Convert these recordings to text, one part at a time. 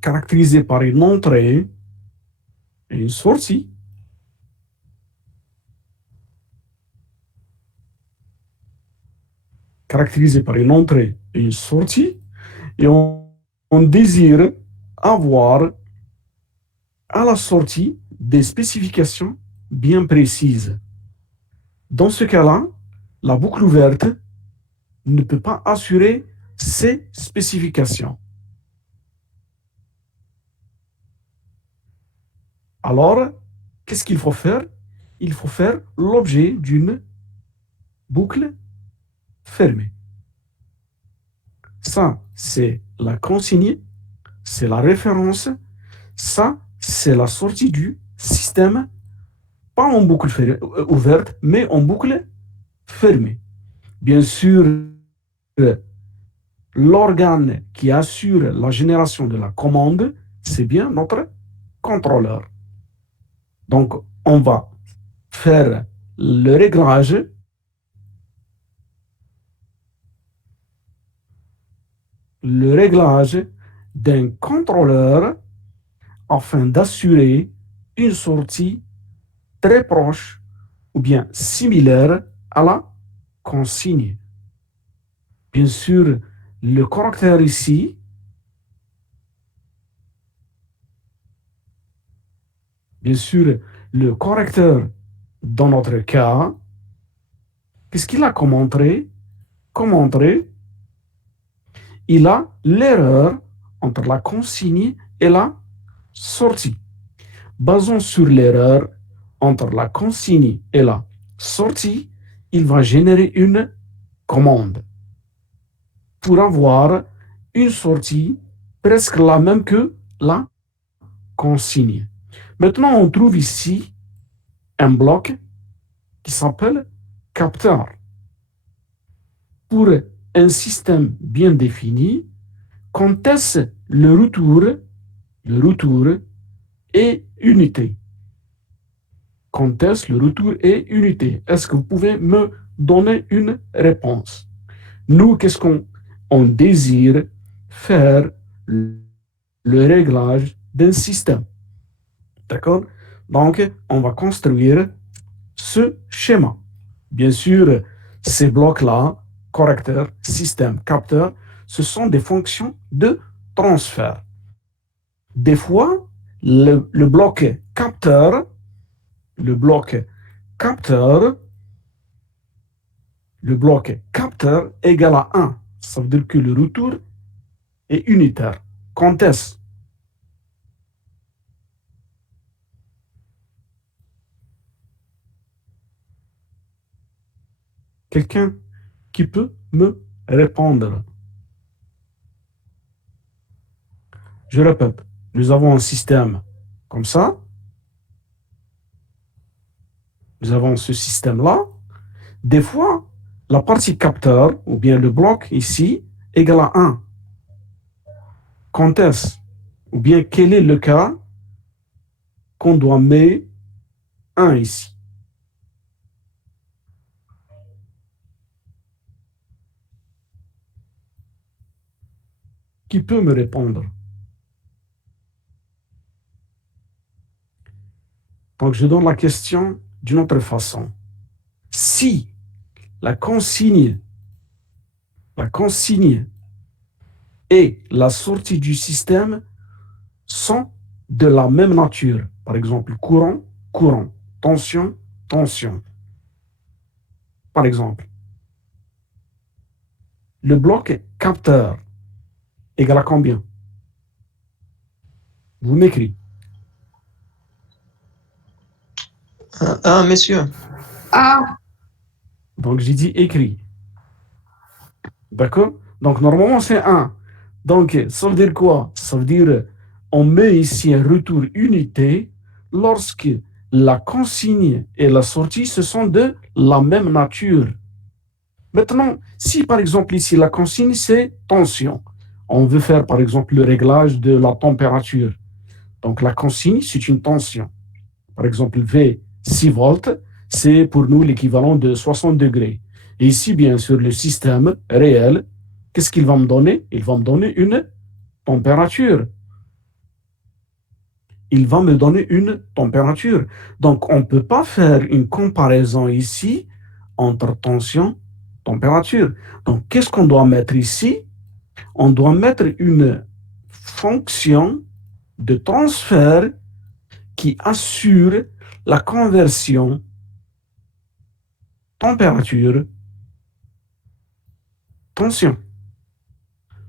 caractérisée par une entrée et une sortie. Caractérisée par une entrée et une sortie. Et on désire avoir à la sortie des spécifications bien précises. Dans ce cas-là, la boucle ouverte ne peut pas assurer ces spécifications. Alors, qu'est-ce qu'il faut faire? Il faut faire l'objet d'une boucle fermée. Ça, c'est la consigne, c'est la référence. Ça, c'est la sortie du système, pas en boucle ouverte, mais en boucle fermée. Bien sûr, l'organe qui assure la génération de la commande, c'est bien notre contrôleur. Donc, on va faire le réglage d'un contrôleur afin d'assurer une sortie très proche ou bien similaire à la consigne. Bien sûr, le caractère ici, bien sûr, le correcteur dans notre cas, qu'est-ce qu'il a comme entrée? Comme entrée, il a l'erreur entre la consigne et la sortie. Basant sur l'erreur entre la consigne et la sortie, il va générer une commande pour avoir une sortie presque la même que la consigne. Maintenant, on trouve ici un bloc qui s'appelle capteur. Pour un système bien défini, quand est-ce le retour est unité? Quand est-ce le retour est unité? Est-ce que vous pouvez me donner une réponse? Nous, qu'est-ce qu'on désire faire le réglage d'un système? D'accord? Donc, on va construire ce schéma. Bien sûr, ces blocs-là, correcteur, système, capteur, ce sont des fonctions de transfert. Des fois, le bloc capteur, le bloc capteur, le bloc capteur égale à 1. Ça veut dire que le retour est unitaire. Quand est-ce? Quelqu'un qui peut me répondre? Je répète, nous avons un système comme ça. Nous avons ce système-là. Des fois, la partie capteur, ou bien le bloc ici, égale à 1. Quand est-ce? Ou bien quel est le cas qu'on doit mettre 1 ici? Qui peut me répondre? Donc, je donne la question d'une autre façon. Si la consigne et la sortie du système sont de la même nature, par exemple, courant, courant, tension, tension. Par exemple, le bloc capteur égale à combien? Vous m'écrivez. Monsieur. Donc, j'ai dit écrit. D'accord? Donc, normalement, c'est 1. Donc, ça veut dire quoi? Ça veut dire, on met ici un retour unité lorsque la consigne et la sortie, ce sont de la même nature. Maintenant, si par exemple ici, la consigne, c'est tension. On veut faire par exemple le réglage de la température. Donc, la consigne, c'est une tension. Par exemple, V 6 volts, c'est pour nous l'équivalent de 60 degrés. Et ici, bien sûr, le système réel, qu'est-ce qu'il va me donner? Il va me donner une température. Il va me donner une température. Donc, on ne peut pas faire une comparaison ici entre tension, température. Donc, qu'est-ce qu'on doit mettre ici? On doit mettre une fonction de transfert qui assure la conversion température, tension.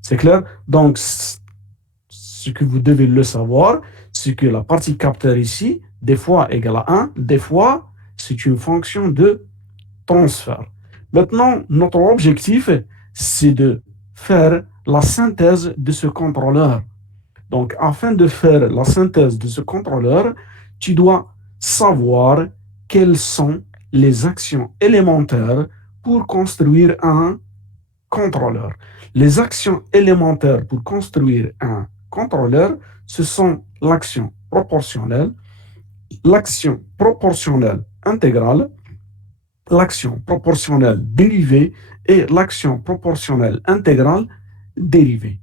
C'est clair? Donc, ce que vous devez le savoir, c'est que la partie capteur ici, des fois égale à 1, des fois, c'est une fonction de transfert. Maintenant, notre objectif, c'est de faire la synthèse de ce contrôleur. Donc, afin de faire la synthèse de ce contrôleur, tu dois savoir quelles sont les actions élémentaires pour construire un contrôleur. Les actions élémentaires pour construire un contrôleur, ce sont l'action proportionnelle, l'action proportionnelle intégrale, l'action proportionnelle dérivée et l'action proportionnelle intégrale dérivée.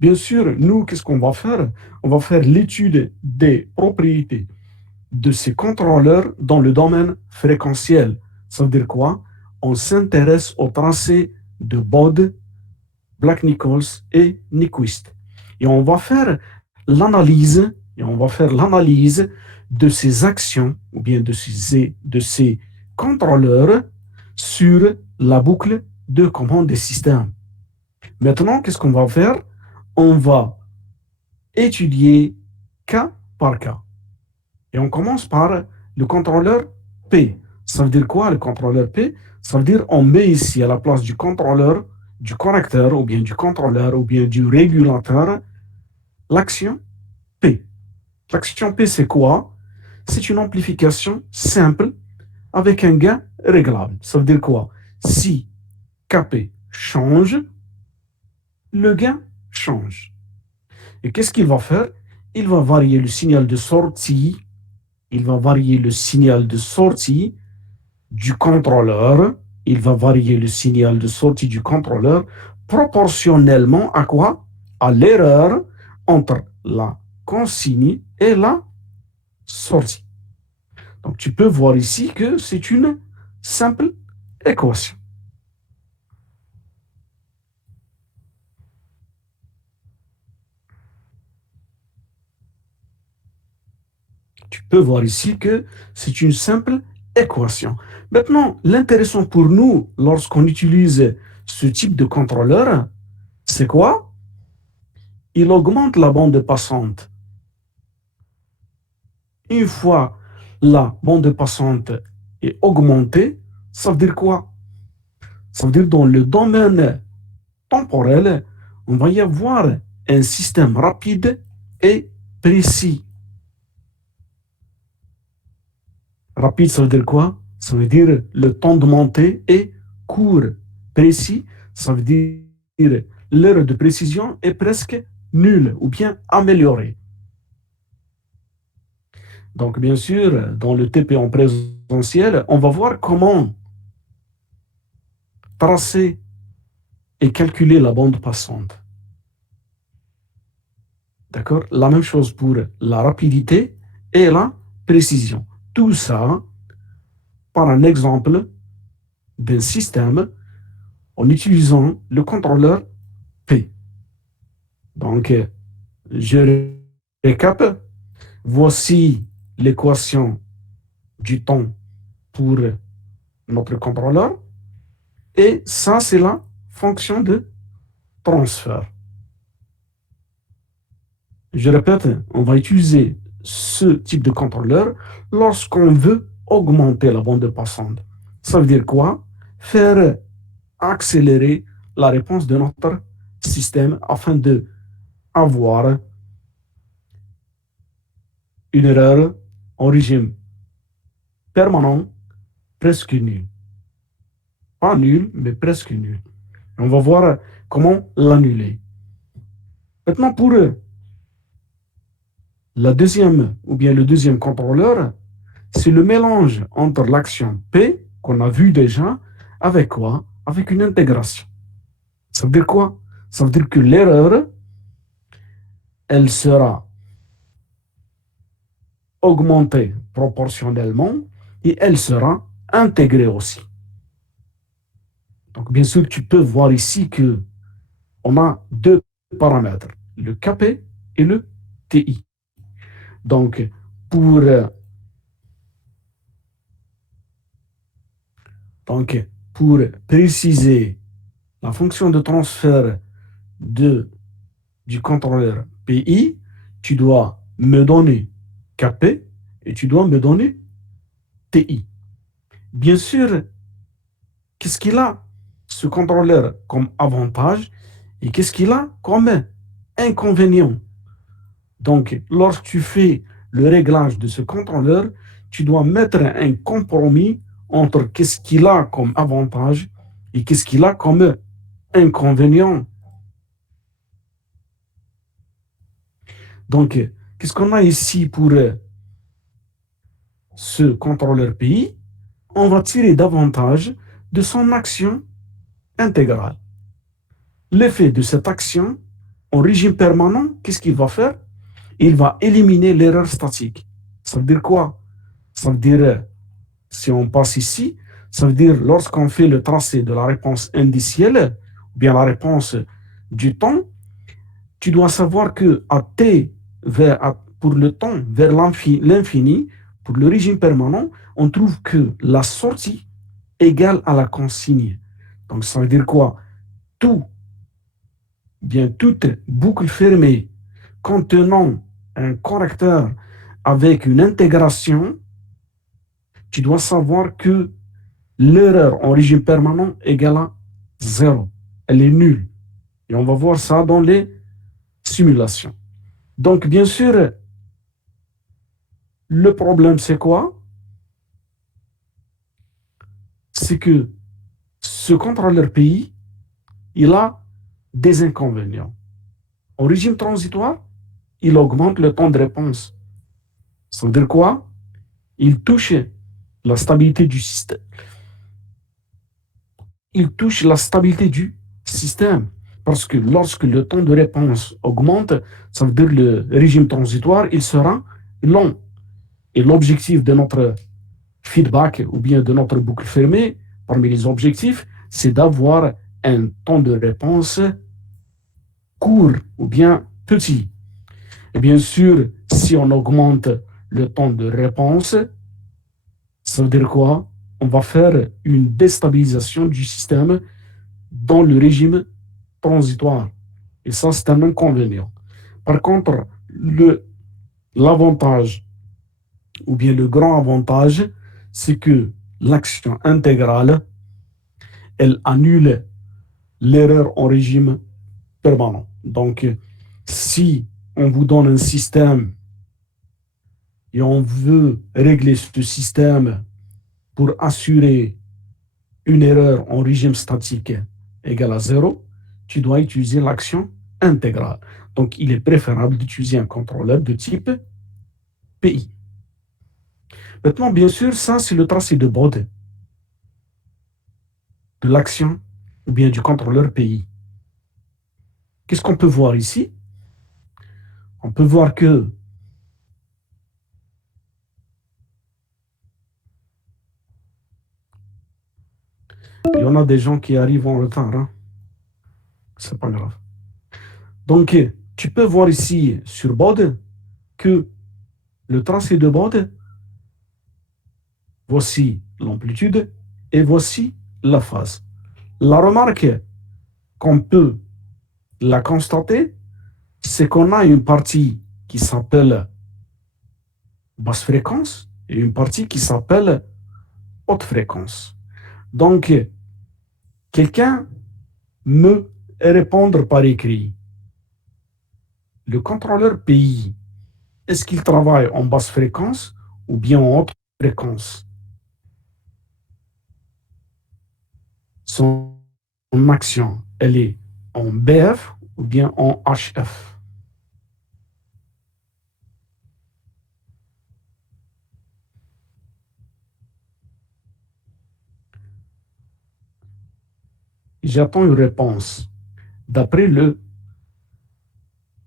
Bien sûr, nous, qu'est-ce qu'on va faire? On va faire l'étude des propriétés de ces contrôleurs dans le domaine fréquentiel. Ça veut dire quoi? On s'intéresse au tracé de Bode, Black-Nichols et Nyquist. Et on va faire l'analyse, de ces actions ou bien de ces contrôleurs sur la boucle de commande des systèmes. Maintenant, qu'est-ce qu'on va faire? On va étudier cas par cas. Et on commence par le contrôleur P. Ça veut dire quoi, le contrôleur P? Ça veut dire on met ici à la place du contrôleur, du correcteur, ou bien du contrôleur, ou bien du régulateur, l'action P. L'action P, c'est quoi? C'est une amplification simple avec un gain réglable. Ça veut dire quoi? Si Kp change, le gain change. Et qu'est-ce qu'il va faire? Il va varier le signal de sortie. Il va varier le signal de sortie du contrôleur. Il va varier le signal de sortie du contrôleur proportionnellement à quoi? À l'erreur entre la consigne et la sortie. Donc tu peux voir ici que c'est une simple équation. Tu peux voir ici que c'est une simple équation. Maintenant, l'intéressant pour nous lorsqu'on utilise ce type de contrôleur, c'est quoi? Il augmente la bande passante. Une fois la bande passante est augmentée, ça veut dire quoi? Ça veut dire dans le domaine temporel, on va y avoir un système rapide et précis. Rapide, ça veut dire quoi? Ça veut dire le temps de montée est court. Précis, ça veut dire l'erreur de précision est presque nulle ou bien améliorée. Donc, bien sûr, dans le TP en présentiel, on va voir comment tracer et calculer la bande passante. D'accord? La même chose pour la rapidité et la précision. Tout ça par un exemple d'un système en utilisant le contrôleur P. Donc, je récap. Voici l'équation du temps pour notre contrôleur. Et ça, c'est la fonction de transfert. Je répète, on va utiliser ce type de contrôleur lorsqu'on veut augmenter la bande passante. Ça veut dire quoi? Faire accélérer la réponse de notre système afin de avoir une erreur en régime permanent presque nul. Pas nul, mais presque nul. On va voir comment l'annuler. Maintenant, pour la deuxième ou bien le deuxième contrôleur, c'est le mélange entre l'action P qu'on a vu déjà avec quoi? Avec une intégration. Ça veut dire quoi? Ça veut dire que l'erreur elle sera augmentée proportionnellement et elle sera intégrée aussi. Donc, bien sûr, tu peux voir ici que on a deux paramètres, le KP et le TI. Donc, pour, donc, pour préciser la fonction de transfert de, du contrôleur PI, tu dois me donner KP et tu dois me donner TI. Bien sûr, qu'est-ce qu'il a, ce contrôleur, comme avantage et qu'est-ce qu'il a comme inconvénient? Donc, lorsque tu fais le réglage de ce contrôleur, tu dois mettre un compromis entre qu'est-ce qu'il a comme avantage et qu'est-ce qu'il a comme inconvénient. Donc, qu'est-ce qu'on a ici pour ce contrôleur pays? On va tirer davantage de son action intégrale. L'effet de cette action en régime permanent, qu'est-ce qu'il va faire? Il va éliminer l'erreur statique. Ça veut dire quoi? Ça veut dire, si on passe ici, ça veut dire lorsqu'on fait le tracé de la réponse indicielle, ou bien la réponse du temps, tu dois savoir que à t pour le temps vers l'infini, pour le régime permanent, on trouve que la sortie égale à la consigne. Donc ça veut dire quoi? Tout, bien toute boucle fermée contenant un correcteur avec une intégration, tu dois savoir que l'erreur en régime permanent égale à zéro. Elle est nulle. Et on va voir ça dans les simulations. Donc, bien sûr, le problème, c'est quoi? C'est que ce contrôleur pays, il a des inconvénients. En régime transitoire, il augmente le temps de réponse. Ça veut dire quoi? Il touche la stabilité du système. Il touche la stabilité du système. Parce que lorsque le temps de réponse augmente, ça veut dire le régime transitoire, il sera long. Et l'objectif de notre feedback ou bien de notre boucle fermée, parmi les objectifs, c'est d'avoir un temps de réponse court ou bien petit. Et bien sûr, si on augmente le temps de réponse, ça veut dire quoi? On va faire une déstabilisation du système dans le régime transitoire. Et ça, c'est un inconvénient. Par contre, l'avantage ou bien le grand avantage, c'est que l'action intégrale, elle annule l'erreur en régime permanent. Donc, si on vous donne un système et on veut régler ce système pour assurer une erreur en régime statique égale à zéro, tu dois utiliser l'action intégrale. Donc, il est préférable d'utiliser un contrôleur de type PI. Maintenant, bien sûr, ça, c'est le tracé de Bode de l'action ou bien du contrôleur PI. Qu'est-ce qu'on peut voir ici? On peut voir que il y en a des gens qui arrivent en retard. Hein? C'est pas grave. Donc, tu peux voir ici sur Bode que le tracé de Bode, voici l'amplitude et voici la phase. La remarque qu'on peut la constater, c'est qu'on a une partie qui s'appelle basse fréquence et une partie qui s'appelle haute fréquence. Donc, quelqu'un me répondre par écrit. Le contrôleur pays, est-ce qu'il travaille en basse fréquence ou bien en haute fréquence? Son action, elle est en BF ou bien en HF? J'attends une réponse. D'après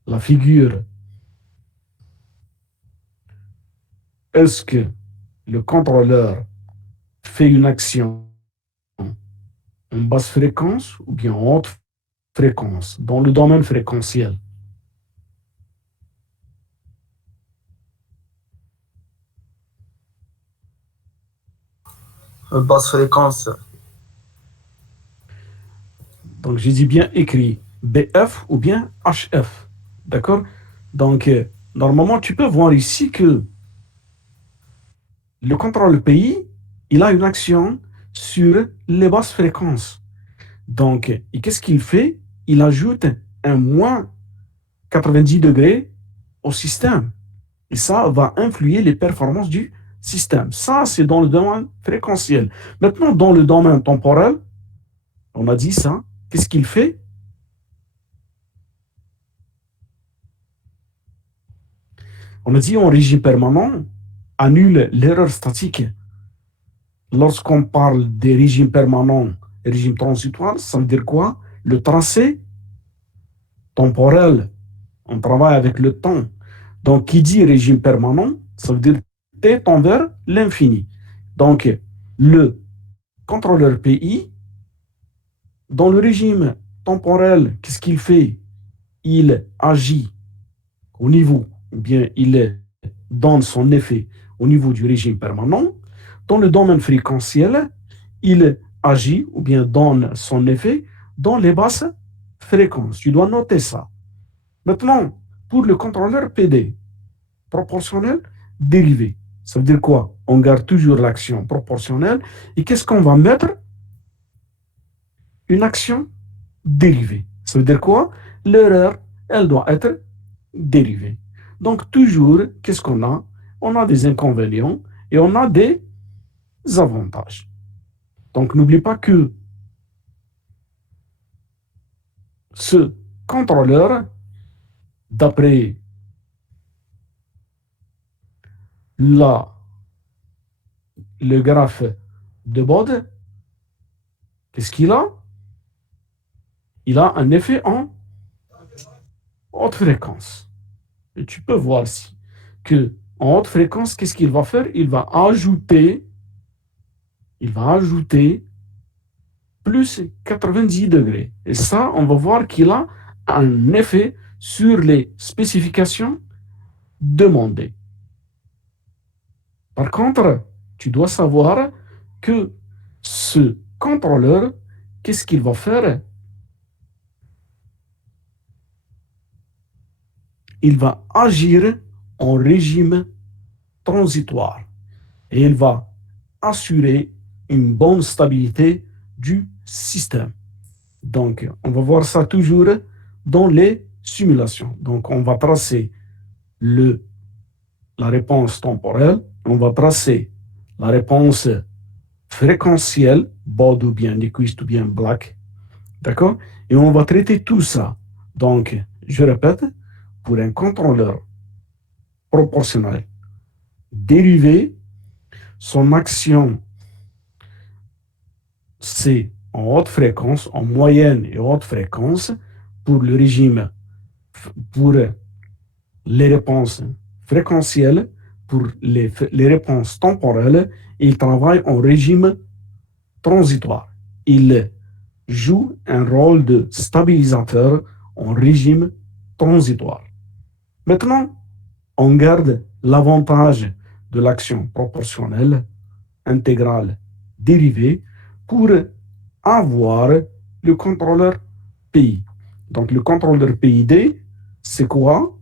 la figure est-ce que le contrôleur fait une action en basse fréquence ou bien en haute fréquence, dans le domaine fréquentiel. Basse fréquence. Donc, j'ai dit bien écrit BF ou bien HF. D'accord? Donc, normalement, tu peux voir ici que le contrôle pays, il a une action sur les basses fréquences. Donc, et qu'est-ce qu'il fait? Il ajoute un moins 90 degrés au système. Et ça va influer les performances du système. Ça, c'est dans le domaine fréquentiel. Maintenant, dans le domaine temporel, on a dit ça. Qu'est-ce qu'il fait? On a dit en régime permanent, annule l'erreur statique. Lorsqu'on parle des régimes permanents et régimes transitoires, ça veut dire quoi? Le tracé temporel, on travaille avec le temps. Donc, qui dit régime permanent, ça veut dire t tend vers l'infini. Donc, le contrôleur PI, dans le régime temporel, qu'est-ce qu'il fait? Il agit au niveau, ou bien il donne son effet au niveau du régime permanent. Dans le domaine fréquentiel, il agit ou bien donne son effet dans les basses fréquences. Tu dois noter ça. Maintenant, pour le contrôleur PD, proportionnel dérivé, ça veut dire quoi? On garde toujours l'action proportionnelle. Et qu'est-ce qu'on va mettre? Une action dérivée. Ça veut dire quoi? L'erreur, elle doit être dérivée. Donc, toujours, qu'est-ce qu'on a? On a des inconvénients et on a des avantages. Donc, n'oublie pas que ce contrôleur, d'après la, le graphe de Bode, qu'est-ce qu'il a? Il a un effet en haute fréquence. Et tu peux voir ici que en haute fréquence, qu'est-ce qu'il va faire? Il va ajouter plus 90 degrés. Et ça, on va voir qu'il a un effet sur les spécifications demandées. Par contre, tu dois savoir que ce contrôleur, qu'est-ce qu'il va faire? Il va agir en régime transitoire et il va assurer une bonne stabilité du système. Donc, on va voir ça toujours dans les simulations. Donc, on va tracer la réponse temporelle, on va tracer la réponse fréquentielle, Bode ou bien Nyquist ou bien Black, d'accord? Et on va traiter tout ça. Donc, je répète, pour un contrôleur proportionnel dérivé, son action, c'est en haute fréquence, en moyenne et haute fréquence, pour le régime, pour les réponses fréquentielles, pour les réponses temporelles, il travaille en régime transitoire. Il joue un rôle de stabilisateur en régime transitoire. Maintenant, on garde l'avantage de l'action proportionnelle, intégrale, dérivée pour avoir le contrôleur PI. Donc, le contrôleur PID, c'est quoi?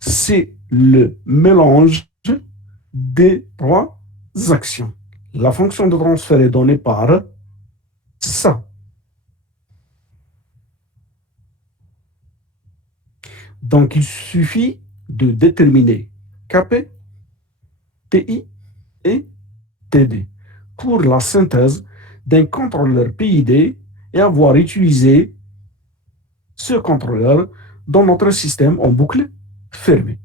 C'est le mélange des trois actions. La fonction de transfert est donnée par ça. Donc, il suffit de déterminer KP, TI et TD pour la synthèse d'un contrôleur PID et avoir utilisé ce contrôleur dans notre système en boucle fermée.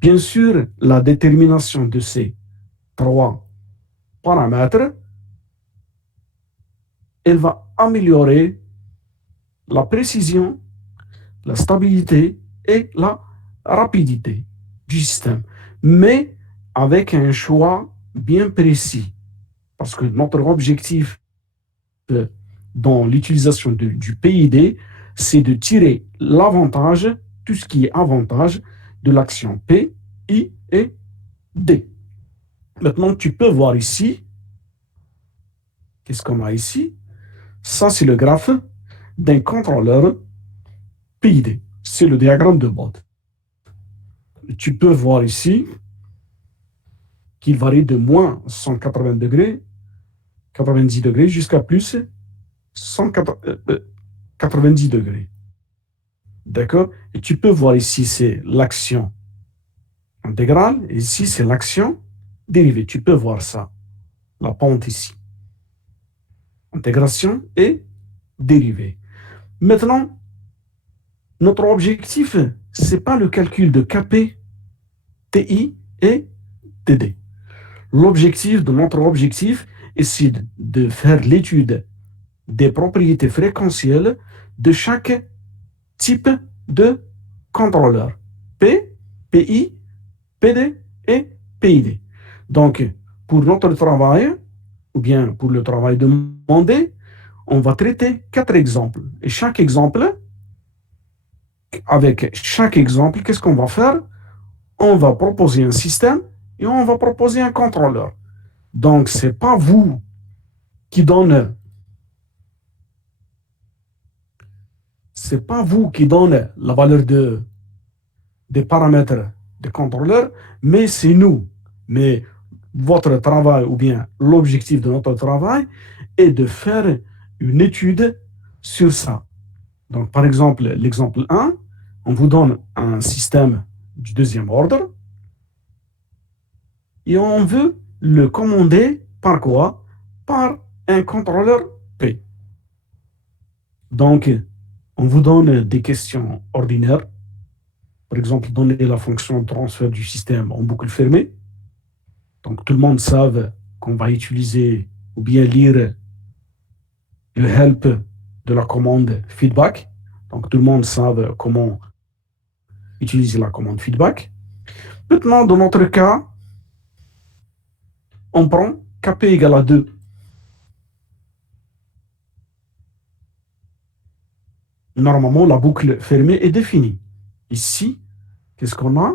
Bien sûr, la détermination de ces trois paramètres, elle va améliorer la précision, la stabilité et la rapidité du système. Mais avec un choix bien précis. Parce que notre objectif dans l'utilisation du PID, c'est de tirer l'avantage, tout ce qui est avantage de l'action P, I et D. Maintenant, tu peux voir ici, qu'est-ce qu'on a ici? Ça, c'est le graphe d'un contrôleur PID. C'est le diagramme de bord. Tu peux voir ici qu'il varie de moins 180 degrés, 90 degrés, jusqu'à plus 190 degrés. D'accord? Et tu peux voir ici, c'est l'action intégrale, et ici, c'est l'action dérivée. Tu peux voir ça, la pente ici. Intégration et dérivée. Maintenant, notre objectif, ce n'est pas le calcul de KP, TI et TD. L'objectif de notre objectif est de faire l'étude des propriétés fréquentielles de chaque type de contrôleur. P, PI, PD et PID. Donc, pour notre travail, ou bien pour le travail demandé, on va traiter 4 exemples. Et avec chaque exemple, qu'est-ce qu'on va faire? On va proposer un système et on va proposer un contrôleur. Donc, ce n'est pas vous qui donne, c'est pas vous qui donne la valeur des paramètres de contrôleur, mais c'est nous. Mais votre travail ou bien l'objectif de notre travail est de faire une étude sur ça. Donc, par exemple, l'exemple 1, on vous donne un système du deuxième ordre et on veut le commander par quoi? Par un contrôleur P. Donc, on vous donne des questions ordinaires. Par exemple, donner la fonction de transfert du système en boucle fermée. Donc, tout le monde sait qu'on va utiliser ou bien lire le help de la commande feedback. Donc, tout le monde sait comment utiliser la commande feedback. Maintenant, dans notre cas, on prend KP égale à 2. Normalement, la boucle fermée est définie. Ici, qu'est-ce qu'on a?